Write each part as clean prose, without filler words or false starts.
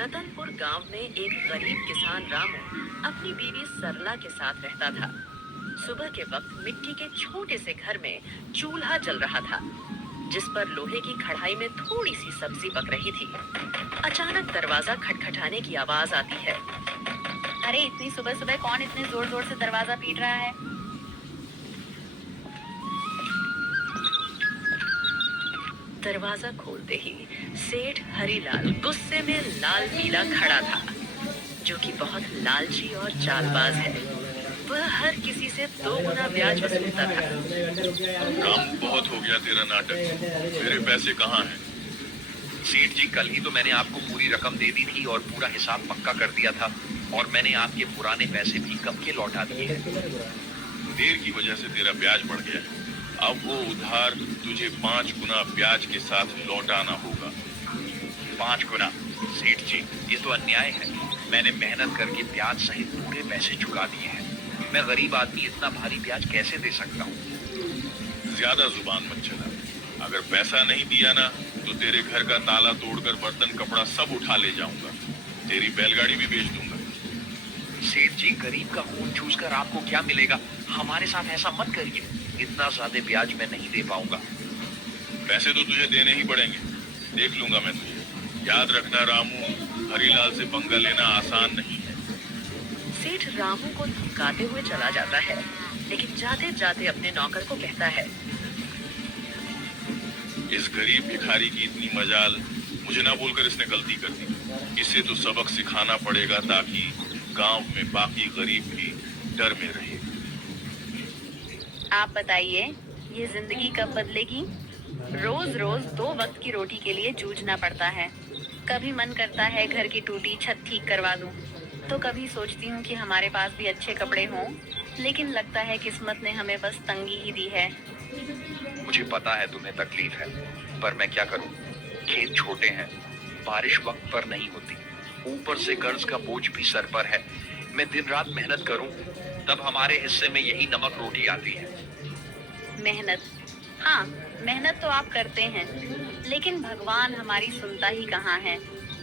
रतनपुर गांव में एक गरीब किसान रामू अपनी बीवी सरला के साथ रहता था। सुबह के वक्त मिट्टी के छोटे से घर में चूल्हा जल रहा था, जिस पर लोहे की कढ़ाई में थोड़ी सी सब्जी पक रही थी। अचानक दरवाजा खटखटाने की आवाज आती है। अरे इतनी सुबह सुबह कौन इतने जोर जोर से दरवाजा पीट रहा है? दरवाजा खोलते ही सेठ हरीलाल गुस्से में लाल पीला खड़ा था, जो कि बहुत लालची और चालबाज है। वह हर किसी से 2 गुना ब्याज वसूलता था। काम बहुत हो गया तेरा नाटक, मेरे पैसे कहाँ हैं? सेठ जी, कल ही तो मैंने आपको पूरी रकम दे दी थी और पूरा हिसाब पक्का कर दिया था, और मैंने आपके पुराने पैसे भी कब के लौटा दिए। देर की वजह से तेरा ब्याज बढ़ गया, अब वो उधार तुझे 5 गुना ब्याज के साथ लौटाना होगा। 5 गुना? सेठ जी, ये तो अन्याय है। मैंने मेहनत करके ब्याज सहित पूरे पैसे चुका दिए हैं। मैं गरीब आदमी इतना भारी ब्याज कैसे दे सकता हूँ? ज्यादा जुबान मत चला। अगर पैसा नहीं दिया ना तो तेरे घर का ताला तोड़कर बर्तन कपड़ा सब उठा ले जाऊंगा, तेरी बैलगाड़ी भी बेच दूंगा। सेठ जी, गरीब का खून चूस कर आपको क्या मिलेगा? हमारे साथ ऐसा मत करिए। इतना ज्यादा ब्याज मैं नहीं दे पाऊंगा। पैसे तो तुझे देने ही पड़ेंगे, देख लूंगा मैं तुझे। याद रखना रामू, हरीलाल से पंगा लेना आसान नहीं है। सेठ रामू को धमकाते हुए चला जाता है, लेकिन जाते जाते अपने नौकर को कहता है, इस गरीब भिखारी की इतनी मजाल, मुझे ना बोलकर इसने गलती कर दी। इसे तो सबक सिखाना पड़ेगा ताकि गांव में बाकी गरीब भी डर में रहे। आप बताइए, ये जिंदगी कब बदलेगी? रोज रोज 2 वक्त की रोटी के लिए जूझना पड़ता है। कभी मन करता है घर की टूटी छत ठीक करवा दूं, तो कभी सोचती हूँ कि हमारे पास भी अच्छे कपड़े हों, लेकिन लगता है किस्मत ने हमें बस तंगी ही दी है। मुझे पता है तुम्हें तकलीफ है, पर मैं क्या करूं? खेत छोटे हैं, बारिश वक्त पर नहीं होती, ऊपर से कर्ज का बोझ भी सर पर है। मैं दिन रात मेहनत करूं, तब हमारे हिस्से में यही नमक रोटी आती है। मेहनत? हाँ, मेहनत तो आप करते हैं, लेकिन भगवान हमारी सुनता ही कहाँ है।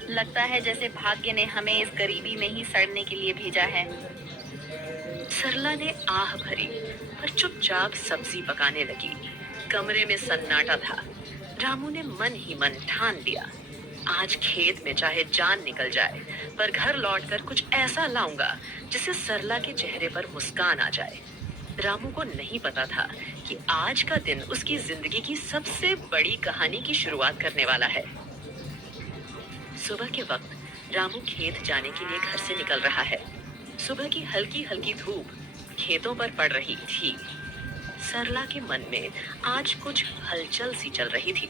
लगता है जैसे भाग्य ने हमें इस गरीबी में ही सड़ने के लिए भेजा है। सरला ने आह भरी और चुपचाप सब्जी पकाने लगी। कमरे में सन्नाटा था। रामू ने मन ही मन ठान लिया, आज खेत में चाहे जान निकल जाए, पर घर लौटकर कुछ ऐसा लाऊंगा जिससे सरला के चेहरे पर मुस्कान आ जाए। रामू को नहीं पता था कि आज का दिन उसकी जिंदगी की सबसे बड़ी कहानी की शुरुआत करने वाला है। सुबह के वक्त रामू खेत जाने के लिए घर से निकल रहा है। सुबह की हल्की हल्की धूप खेतों पर पड़ रही थी। सरला के मन में आज कुछ हलचल सी चल रही थी।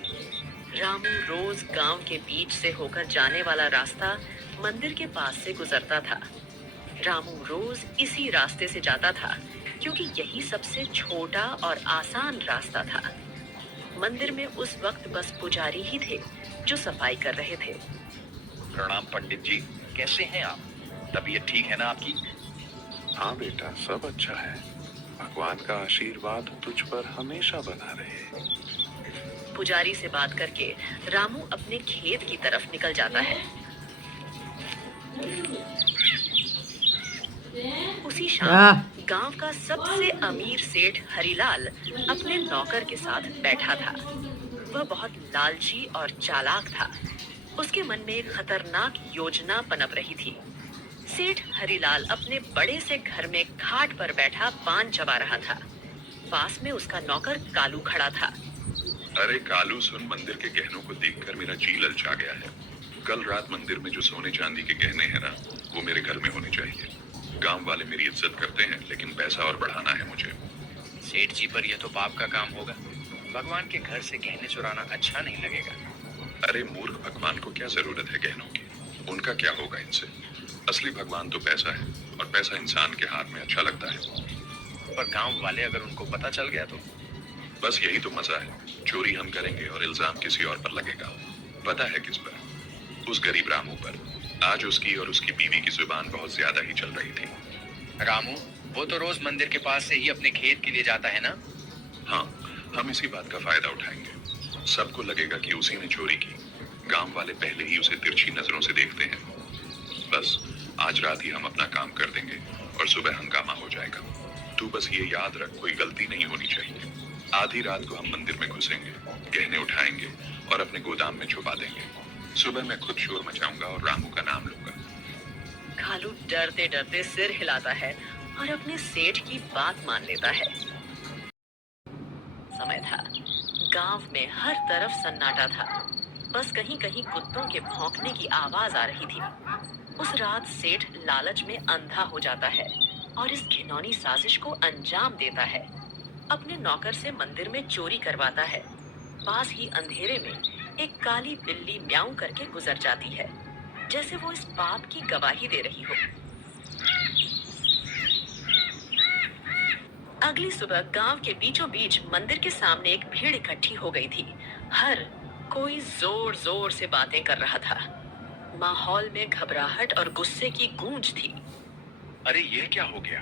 रामू रोज गांव के बीच से होकर जाने वाला रास्ता मंदिर के पास से गुजरता था। रामू रोज इसी रास्ते से जाता था, क्योंकि यही सबसे छोटा और आसान रास्ता था। मंदिर में उस वक्त बस पुजारी ही थे जो सफाई कर रहे थे। प्रणाम पंडित जी, कैसे हैं आप? तबीयत ठीक है ना आपकी? हाँ बेटा, सब अच्छा है। भगवान का आशीर्वाद तुझ पर हमेशा बना रहे। पुजारी से बात करके रामू अपने खेत की तरफ निकल जाता है। उसी शाम गांव का सबसे अमीर सेठ हरीलाल अपने नौकर के साथ बैठा था। वह बहुत लालची और चालाक था। उसके मन में एक खतरनाक योजना पनप रही थी। सेठ हरीलाल अपने बड़े से घर में खाट पर बैठा पान चबा रहा था। पास में उसका नौकर कालू खड़ा था। अरे कालू सुन, मंदिर के गहनों को देखकर मेरा जी ललचा गया है। कल रात मंदिर में जो सोने चांदी के गहने हैं ना, वो मेरे घर में होने चाहिए। गांव वाले मेरी इज्जत करते हैं, लेकिन पैसा और बढ़ाना है मुझे। सेठ जी, पर यह तो पाप का काम होगा। भगवान के घर से गहने चुराना अच्छा नहीं लगेगा। अरे मूर्ख, भगवान को क्या जरूरत है गहनों की? उनका क्या होगा इनसे? असली भगवान तो पैसा है, और पैसा इंसान के हाथ में अच्छा लगता है। पर गांव वाले अगर उनको पता चल गया तो? बस यही तो मजा है। चोरी हम करेंगे और इल्जाम किसी और पर लगेगा। पता है किस पर? उस गरीब रामू पर। आज उसकी और उसकी बीवी की जुबान बहुत ज्यादा ही चल रही थी। रामू, वो तो रोज मंदिर के पास से ही अपने खेत के लिए जाता है ना? हाँ, हम इसी बात का फायदा उठाएंगे। सबको लगेगा कि उसी ने चोरी की। गांव वाले पहले ही उसे तिरछी नजरों से देखते हैं। बस आज रात ही हम अपना काम कर देंगे और सुबह हंगामा हो जाएगा। तू बस ये याद रख, कोई गलती नहीं होनी चाहिए। आधी रात को हम मंदिर में घुसेंगे, गहने उठाएंगे और अपने गोदाम में छुपा देंगे। सुबह मैं खुद शोर मचाऊंगा और रामू का नाम लूंगा। कालू डरते डरते सिर हिलाता है और अपने सेठ की बात मान लेता है। समय था, गांव में हर तरफ सन्नाटा था। बस कहीं कहीं कुत्तों के भौंकने की आवाज आ रही थी। उस रात सेठ लालच में अंधा हो जाता है और इस घिनौनी साजिश को अंजाम देता है। अपने नौकर से मंदिर में चोरी करवाता है। पास ही अंधेरे में एक काली बिल्ली म्याऊं करके गुजर जाती है, जैसे वो इस पाप की गवाही दे रही हो। अगली सुबह गांव के बीचों बीच मंदिर के सामने एक भीड़ इकट्ठी हो गई थी। हर कोई जोर जोर से बातें कर रहा था। माहौल में घबराहट और गुस्से की गूंज थी। अरे ये क्या हो गया?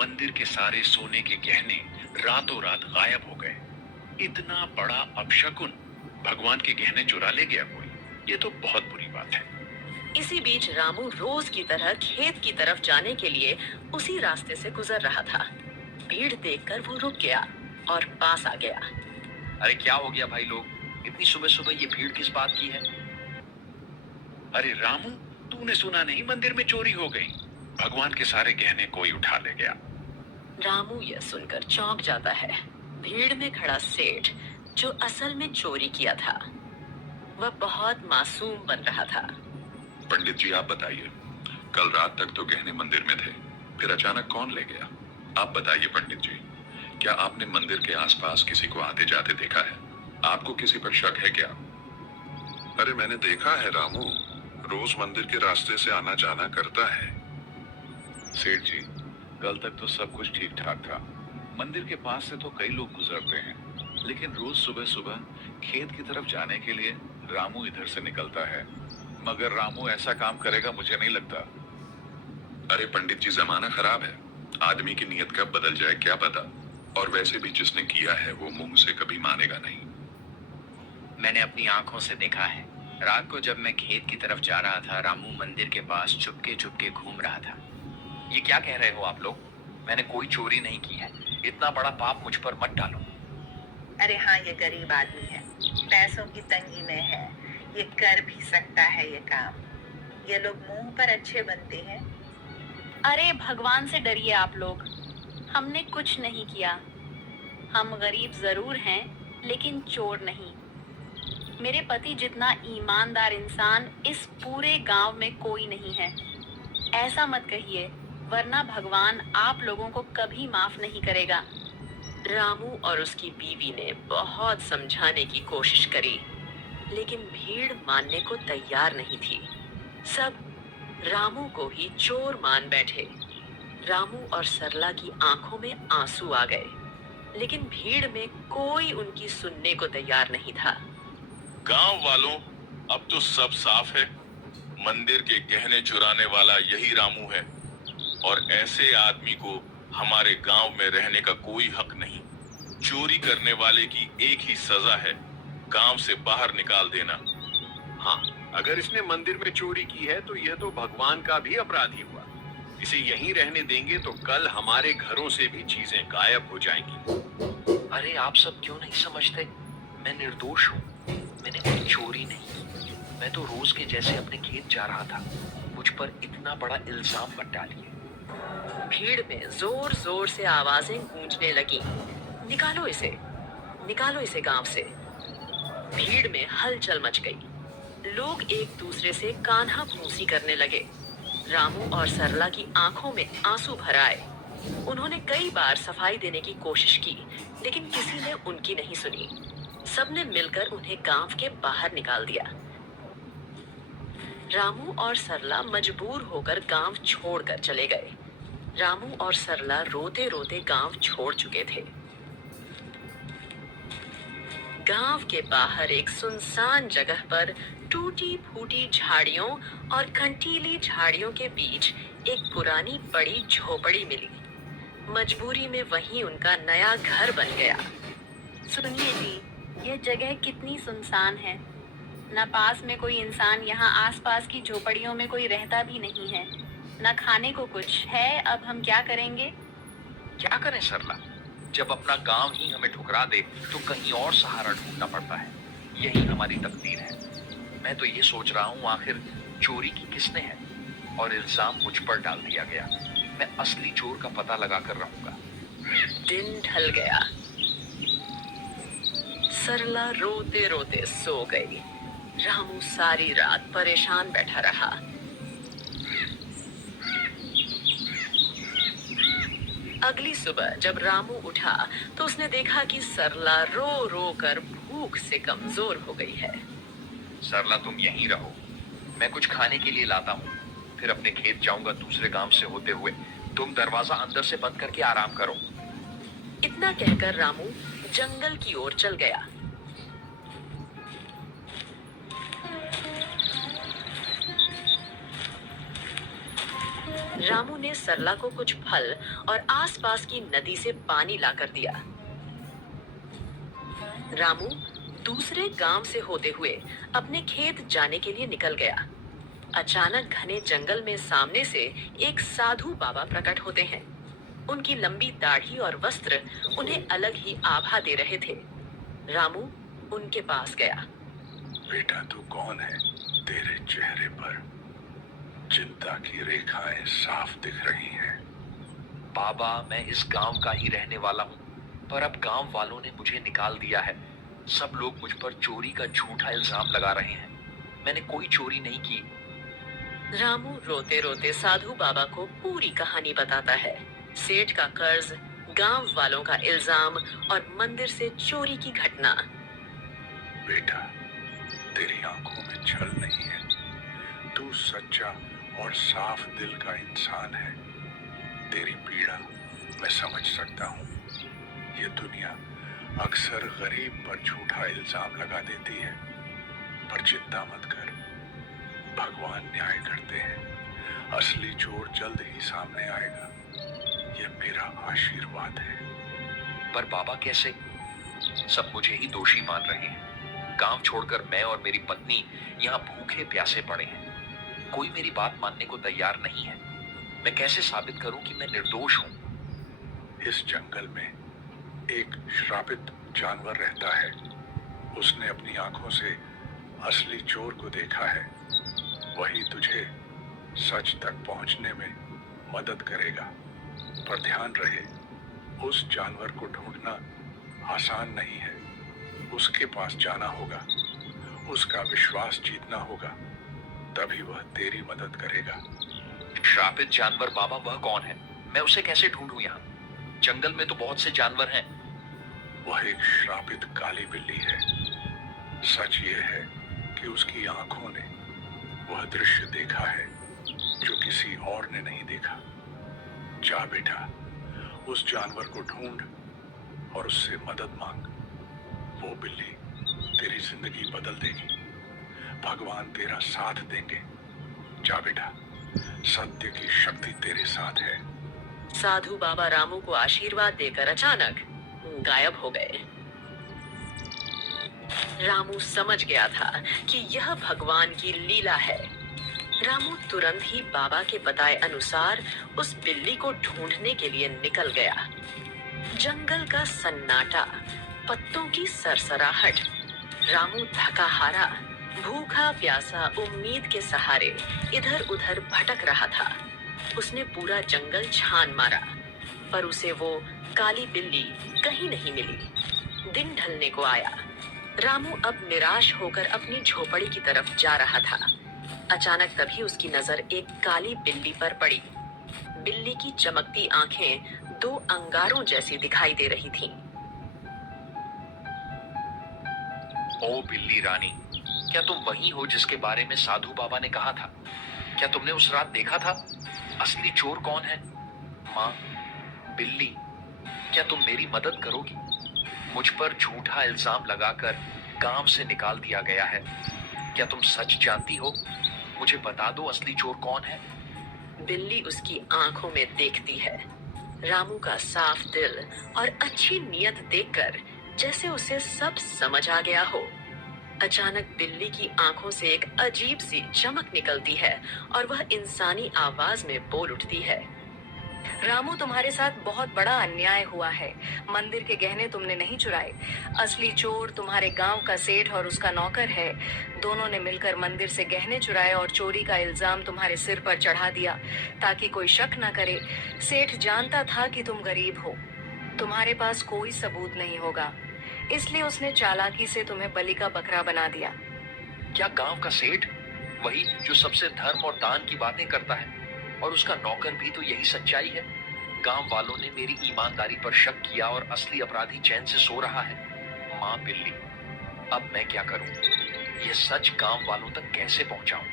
मंदिर के सारे सोने के गहने रातों रात गायब हो गए। इतना बड़ा अपशकुन, भगवान के गहने चुरा ले गया कोई। ये तो बहुत बुरी बात है। इसी बीच रामू रोज की तरह खेत की तरफ जाने के लिए उसी रास्ते से गुजर रहा था। भीड़ देखकर वो रुक गया और पास आ गया। अरे क्या हो गया भाई लोग? इतनी सुबह सुबह ये भीड़ किस बात की है? अरे रामू, तूने सुना नहीं, मंदिर में चोरी हो गई। भगवान के सारे गहने कोई उठा ले गया। रामू यह सुनकर चौंक जाता है। भीड़ में खड़ा सेठ, जो असल में चोरी किया था, वह बहुत मासूम बन रहा था। पंडित जी आप बताइए, कल रात तक तो गहने मंदिर में थे, फिर अचानक कौन ले गया? आप बताइए पंडित जी, क्या आपने मंदिर के आसपास किसी को आते जाते देखा है? आपको किसी पर शक है क्या? अरे मैंने देखा है रामू, रोज मंदिर के रास्ते से आना जाना करता है। सेठ जी, कल तक तो सब कुछ ठीक ठाक था। मंदिर के पास से तो कई लोग गुजरते हैं, लेकिन रोज सुबह सुबह खेत की तरफ जाने के लिए रामू इधर से निकलता है। मगर रामू ऐसा काम करेगा मुझे नहीं लगता। अरे पंडित जी, जमाना खराब है, आदमी की नीयत कब बदल जाए क्या पता। और वैसे भी जिसने किया है वो मुंह से कभी मानेगा नहीं। मैंने अपनी आंखों से देखा है। रात को जब मैं खेत की तरफ जा रहा था, रामू मंदिर के पास चुपके चुपके घूम रहा था। ये क्या कह रहे हो आप लोग? मैंने कोई चोरी नहीं की है। इतना बड़ा पाप मुझ पर मत डालो। अरे हाँ, ये गरीब आदमी है, पैसों की तंगी में है, ये कर भी सकता है ये काम। ये लोग मुंह पर अच्छे बनते हैं। अरे भगवान से डरिए आप लोग, हमने कुछ नहीं किया। हम गरीब जरूर हैं, लेकिन चोर नहीं। मेरे पति जितना ईमानदार इंसान इस पूरे गांव में कोई नहीं है। ऐसा मत कहिए, वरना भगवान आप लोगों को कभी माफ नहीं करेगा। रामू और उसकी बीवी ने बहुत समझाने की कोशिश करी, लेकिन भीड़ मानने को तैयार नहीं थी। सब रामू को ही चोर मान बैठे। रामू और सरला की आंखों में आंसू आ गए, लेकिन भीड़ में कोई उनकी सुनने को तैयार नहीं था। गांव वालों, अब तो सब साफ है। मंदिर के गहने चुराने वाला यही रामू है और ऐसे आदमी को हमारे गांव में रहने का कोई हक नहीं। चोरी करने वाले की एक ही सजा है, गांव से बाहर निकाल देना। हाँ, अगर इसने मंदिर में चोरी की है तो यह तो भगवान का भी अपराधी हुआ। इसे यहीं रहने देंगे तो कल हमारे घरों से भी चीजें गायब हो जाएंगी। अरे आप सब क्यों नहीं समझते? मैं निर्दोष हूँ, मैंने कोई चोरी नहीं की। मैं तो रोज के जैसे अपने खेत जा रहा था। मुझ पर इतना बड़ा इल्जाम मत डालिए। भीड़ में जोर जोर से आवाजें गूंजने लगी। निकालो इसे गांव से। भीड़ में हलचल मच गई। लोग एक दूसरे से कान्हा फूंसी करने लगे। रामू और सरला की आंखों में आंसू भर आए। उन्होंने कई बार सफाई देने की कोशिश की, लेकिन किसी ने उनकी नहीं सुनी। सबने मिलकर उन्हें गांव के बाहर निकाल दिया। रामू और सरला मजबूर होकर गांव छोड़कर चले गए। रामू और सरला रोते रोते गांव छोड़ चुके थे। गांव के बाहर एक सुनसान जगह पर टूटी फूटी झाड़ियों और कंटीली झाड़ियों के बीच एक पुरानी बड़ी झोपड़ी मिली। मजबूरी में वहीं उनका नया घर बन गया। सुनिए जी, यह जगह कितनी सुनसान है। न पास में कोई इंसान, यहाँ आसपास की झोपड़ियों में कोई रहता भी नहीं है। न खाने को कुछ है। अब हम क्या करेंगे? क्या करें सरला, जब अपना गांव ही हमें ठुकरा दे तो कहीं और सहारा ढूंढना पड़ता है। यही हमारी तकदीर है। मैं तो ये सोच रहा हूँ आखिर चोरी की किसने है और इल्जाम मुझ पर डाल दिया गया। मैं असली चोर का पता लगा कर रहूंगा। दिन ढल गया। सरला रोते रोते सो गई। रामू सारी रात परेशान बैठा रहा। अगली सुबह जब रामू उठा तो उसने देखा कि सरला रो रो कर भूख से कमजोर हो गई है। सरला तुम यहीं रहो, मैं कुछ खाने के लिए लाता हूँ, फिर अपने खेत जाऊंगा दूसरे गांव से होते हुए। तुम दरवाजा अंदर से बंद करके आराम करो। इतना कहकर रामू जंगल की ओर चल गया। रामू ने सरला को कुछ फल और आसपास की नदी से पानी लाकर दिया। रामू दूसरे गांव से होते हुए अपने खेत जाने के लिए निकल गया। अचानक घने जंगल में सामने से एक साधु बाबा प्रकट होते हैं। उनकी लंबी दाढ़ी और वस्त्र उन्हें अलग ही आभा दे रहे थे। रामू उनके पास गया। बेटा तू कौन है? तेरे चेहरे पर चिंता की रेखाएं साफ दिख रही हैं। बाबा, मैं इस गांव का ही रहने वाला हूँ, पर अब गांव वालों ने मुझे निकाल दिया है। सब लोग मुझ पर चोरी का झूठा इल्जाम लगा रहे हैं। मैंने कोई चोरी नहीं की। रामू रोते रोते साधु बाबा को पूरी कहानी बताता है। सेठ का कर्ज, गांव वालों का इल्जाम और मंदिर से चोरी की घटना। बेटा, तेरी आंखों में छल नहीं है। तू सच्चा और साफ दिल का इंसान है। तेरी पीड़ा मैं समझ सकता हूँ। ये दुनिया अक्सर गरीब पर झूठा इल्जाम लगा देती है, पर चिंता मत कर, भगवान न्याय करते हैं। असली चोर जल्द ही सामने आएगा। ये मेरा आशीर्वाद है। पर बाबा कैसे? सब मुझे ही दोषी मान रहे हैं। गांव छोड़कर मैं और मेरी पत्नी यहाँ भूखे प्यासे पड़े हैं। कोई मेरी बात मानने को तैयार नहीं है। मैं कैसे साबित करूं कि मैं निर्दोष हूं? इस जंगल में एक श्रापित जानवर रहता है। उसने अपनी आंखों से असली चोर को देखा है। वही तुझे सच तक पहुंचने में मदद करेगा। पर ध्यान रहे, उस जानवर को ढूंढना आसान नहीं है। उसके पास जाना होगा, उसका विश्वास जीतना होगा, तभी वह तेरी मदद करेगा। श्रापित जानवर बाबा, वह कौन है? मैं उसे कैसे ढूंढूं? यहाँ जंगल में तो बहुत से जानवर हैं। वह एक श्रापित काली बिल्ली है। सच ये है कि उसकी आंखों ने वह दृश्य देखा है जो किसी और ने नहीं देखा। जा बेटा, उस जानवर को ढूंढ और उससे मदद मांग। वो बिल्ली तेरी जिंदगी बदल देगी। भगवान तेरा साथ देंगे। जा बेटा, सत्य की शक्ति तेरे साथ है। साधु बाबा रामू को आशीर्वाद देकर अचानक गायब हो गए। रामू समझ गया था कि यह भगवान की लीला है। रामू तुरंत ही बाबा के बताए अनुसार उस बिल्ली को ढूंढने के लिए निकल गया। जंगल का सन्नाटा, पत्तों की सरसराहट, रामू थका हारा, भूखा प्यासा उम्मीद के सहारे इधर उधर भटक रहा था। उसने पूरा जंगल छान मारा, पर उसे वो काली बिल्ली कहीं नहीं मिली। दिन ढलने को आया। रामू अब निराश होकर अपनी झोपड़ी की तरफ जा रहा था। अचानक तभी उसकी नजर एक काली बिल्ली पर पड़ी। बिल्ली की चमकती आंखें दो अंगारों जैसी दिखाई दे रही थीं। ओ बिल्ली रानी, क्या तुम वही हो जिसके बारे में साधु बाबा ने कहा था? क्या तुमने उस रात देखा था? असली चोर कौन है? माँ, बिल्ली, क्या तुम मेरी मदद करोगी? मुझ पर झूठा इल्जाम लगाकर गांव से निकाल दिया गया है। क्या तुम सच जानती हो? मुझे बता दो, असली चोर कौन है? बिल्ली उसकी आंखों में देखती है। रामू का साफ दिल और अच्छी नीयत देखकर जैसे उसे सब समझ आ गया हो। अचानक बिल्ली की आंखों से एक अजीब सी चमक निकलती है और वह इंसानी आवाज में बोल उठती है। रामू, तुम्हारे साथ बहुत बड़ा अन्याय हुआ है। मंदिर के गहने तुमने नहीं चुराए। असली चोर तुम्हारे गांव का सेठ और उसका नौकर है। दोनों ने मिलकर मंदिर से गहने चुराए और चोरी का इल्जाम तुम्हारे सिर पर चढ़ा दिया ताकि कोई शक न करे। सेठ जानता था कि तुम गरीब हो, तुम्हारे पास कोई सबूत नहीं होगा, इसलिए उसने चालाकी से तुम्हें बलि का बकरा बना दिया। क्या गांव का सेठ, वही जो सबसे धर्म और दान की बातें करता है, और उसका नौकर भी तो यही सच्चाई है? गांव वालों ने मेरी ईमानदारी पर शक किया और असली अपराधी चैन से सो रहा है। माँ बिल्ली, अब मैं क्या करूं? यह सच गांव वालों तक कैसे पहुंचाऊं?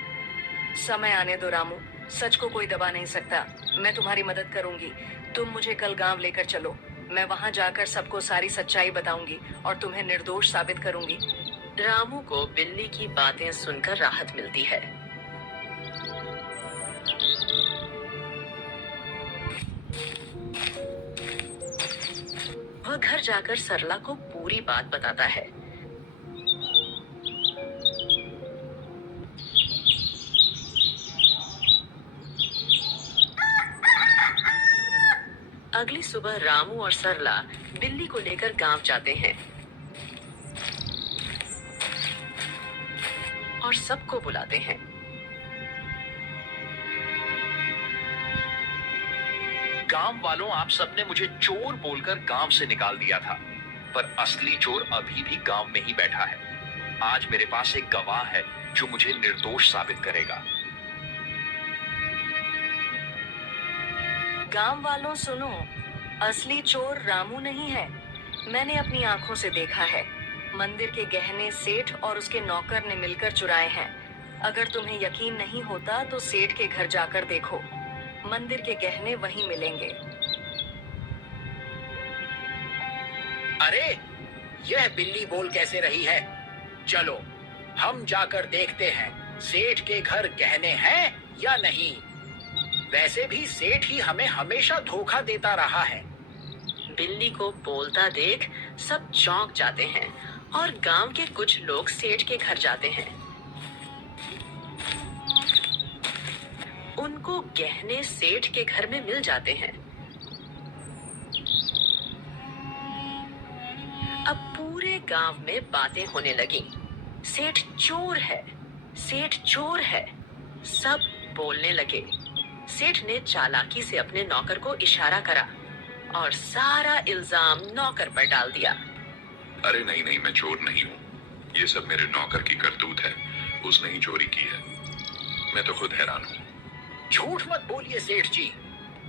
समय आने दो रामू, सच को कोई दबा नहीं सकता। मैं तुम्हारी मदद करूंगी। तुम मुझे कल गांव लेकर चलो। मैं वहां जाकर सबको सारी सच्चाई बताऊंगी और तुम्हें निर्दोष साबित करूंगी। रामू को बिल्ली की बातें सुनकर राहत मिलती है। वह घर जाकर सरला को पूरी बात बताता है। अगली सुबह रामू और सरला बिल्ली को लेकर गांव जाते हैं और सबको बुलाते हैं। गांव वालों, आप सबने मुझे चोर बोलकर गांव से निकाल दिया था, पर असली चोर अभी भी गांव में ही बैठा है। आज मेरे पास एक गवाह है जो मुझे निर्दोष साबित करेगा। गांव वालों सुनो, असली चोर रामू नहीं है। मैंने अपनी आंखों से देखा है। मंदिर के गहने सेठ और उसके नौकर ने मिलकर चुराए हैं। अगर तुम्हें यकीन नहीं होता तो सेठ के घर जाकर देखो, मंदिर के गहने वहीं मिलेंगे। अरे, यह बिल्ली बोल कैसे रही है? चलो हम जाकर देखते हैं सेठ के घर गहने हैं या नहीं। वैसे भी सेठ ही हमें हमेशा धोखा देता रहा है। बिल्ली को बोलता देख सब चौंक जाते हैं और गांव के कुछ लोग सेठ के घर जाते हैं। उनको गहने सेठ के घर में मिल जाते हैं। अब पूरे गांव में बातें होने लगी। सेठ चोर है, सेठ चोर है। सब बोलने लगे। सेठ ने चालाकी से अपने नौकर को इशारा करा और सारा इल्जाम नौकर पर डाल दिया। अरे नहीं नहीं, मैं चोर नहीं हूँ। ये सब मेरे नौकर की करतूत है। उसने ही चोरी की है। मैं तो खुद हैरान हूँ। झूठ मत बोलिए सेठ जी,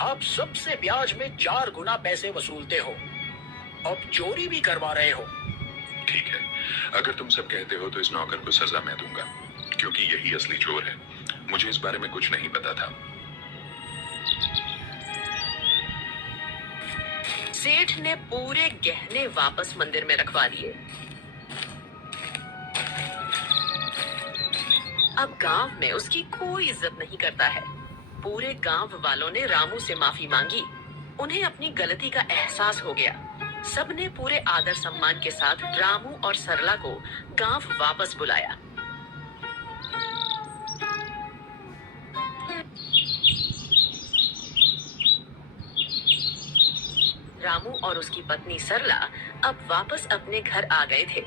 आप सबसे ब्याज में 4 गुना पैसे वसूलते हो, अब चोरी भी करवा रहे हो। ठीक है, अगर तुम सब कहते हो तो इस नौकर को सजा मैं दूंगा, क्योंकि यही असली चोर है। मुझे इस बारे में कुछ नहीं पता था। सेठ ने पूरे गहने वापस मंदिर में रखवा दिए। अब गांव में उसकी कोई इज्जत नहीं करता है। पूरे गांव वालों ने रामू से माफी मांगी। उन्हें अपनी गलती का एहसास हो गया। सबने पूरे आदर सम्मान के साथ रामू और सरला को गांव वापस बुलाया। रामू और उसकी पत्नी सरला अब वापस अपने घर आ गए थे।